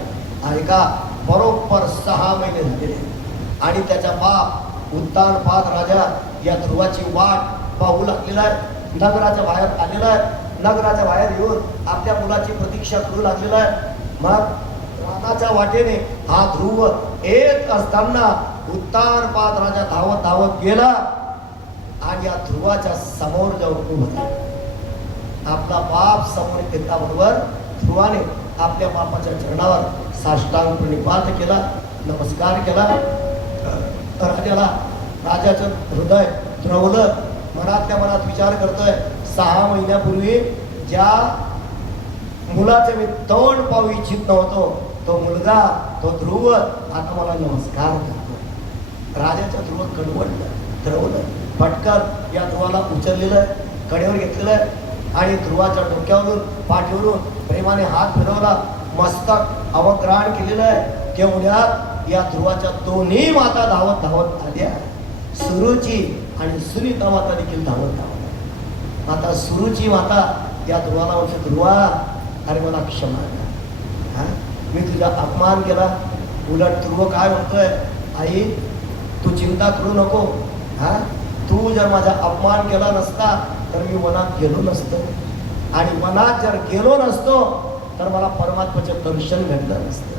ऐका, बरोबर 6 महिने झालेले आणि त्याचा बाप उत्तानपाद राजा या ध्रुवाची वाट पाहू लागलेला आहे. नगराच्या बाहेर आलेला आहे. नगराच्या बाहेर येऊन आपल्या मुलाची प्रतीक्षा करू लागलेला आहे. मग रानाच्या वाटेने हा ध्रुव येत असताना उत्तानपाद राजा धावत धावत गेला आणि या ध्रुवाच्या समोर जाऊन उभा झाला. आपला बाप समोर येताबरोबर ध्रुवाने आपल्या बापाच्या चरणावर साष्टांग प्रणिपात केला, नमस्कार केला. राजाला राजाचं हृदय द्रवलं. मनातल्या मनात विचार करतोय, 6 महिन्यापूर्वी ज्या मुलाचे मी तोंड पाहू इच्छित नव्हतो, तो मुलगा, तो ध्रुव आता मला नमस्कार करतो. राजाच्या ध्रुव कडवडलं, द्रवलं. पटकन या ध्रुवाला उचललेलं, कडेवर घेतलेलं आणि ध्रुवाच्या डोक्यावरून पाठीवरून प्रेमाने हात फिरवला. मस्तक अवग्रहण केलेलं आहे. तेवढ्यात या ध्रुवाच्या दोन्ही माता धावत धावत आल्या. सुरुची आणि सुनीता माता देखील धावत धावत. आता सुरुची माता या ध्रुवाला म्हणते, ध्रुवा, अरे मला क्षमा द्या, मी तुझा अपमान केला. उलट ध्रुव काय म्हणतोय, आई तू चिंता करू नको. तू जर माझा अपमान केला नसता तर मी वनात गेलो नसतो, आणि वनात जर गेलो नसतो तर मला परमात्म्याचे दर्शन घडलं नसतं.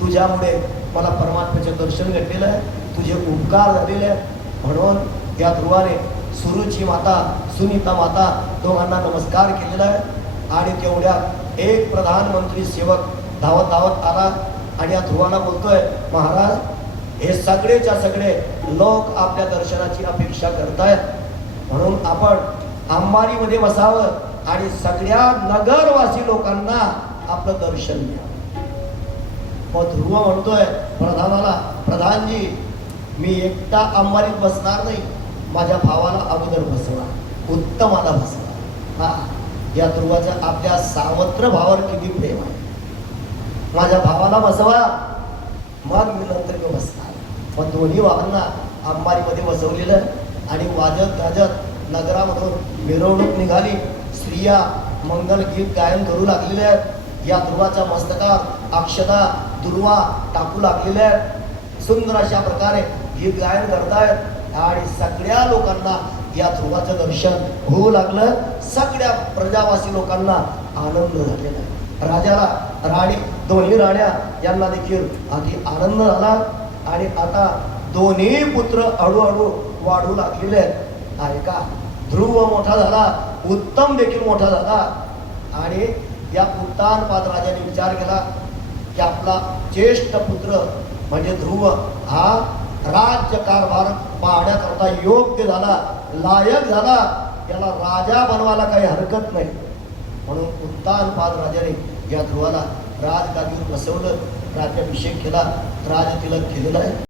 तुझ्यामुळे मला परमात्म्याचे दर्शन घडलेलं आहे, तुझे उपकार झालेले आहे. म्हणून या ध्रुवाने सुरुची माता सुनीता माता दोघांना नमस्कार केलेला आहे आणि तेवढ्यात एक प्रधानमंत्री सेवक धावत धावत आला आणि या ध्रुवांना बोलतोय, महाराज हे सगळेच्या सगळे लोक आपल्या दर्शनाची अपेक्षा करतायत, म्हणून आपण अंबारीमध्ये बसावं आणि सगळ्या नगरवासी लोकांना आपलं दर्शन द्या. मग ध्रुव म्हणतोय प्रधानाला, प्रधानजी मी एकटा अंबारीत बसणार नाही, माझ्या भावाला अगोदर बसवा, उत्तमाला बसवा. हा, या ध्रुवाच्या आपल्या सावत्र भावावर किती प्रेम आहे. माझ्या भावाला बसवा, मग मी नंतर मी बसणार. मग दोन्ही भावांना अंबारीमध्ये बसवलेलं आणि वाजत गाजत नगरामधून मिरवणूक निघाली. स्त्रिया मंगल गीत गायन करू लागलेल्या आहेत. या ध्रुवाच्या मस्तकात अक्षता दुर्वा टाकू लागलेल्या आहेत. सुंदर अशा प्रकारे गीत गायन करतायत आणि सगळ्या लोकांना या ध्रुवाचं दर्शन होऊ लागलं. सगळ्या प्रजावासी लोकांना आनंद झालेला आहे. राजाला राणी दोन्ही राण्या यांना देखील आधी आनंद झाला आणि आता दोन्ही पुत्र हळूहळू वाढू लागलेले आहेत. ऐका, ध्रुव मोठा झाला, उत्तम देखील मोठा झाला आणि या उत्तानपाद राजाने विचार केला की आपला ज्येष्ठ पुत्र म्हणजे ध्रुव हा राज्य कारभार पाहण्याकरता योग्य झाला, लायक झाला, याला राजा बनवायला काही हरकत नाही. म्हणून उत्तानपाद राजाने या ध्रुवाला राजगादीवर बसवलं, राज्याभिषेक केला, राजतिलक केलेला आहे.